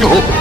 No!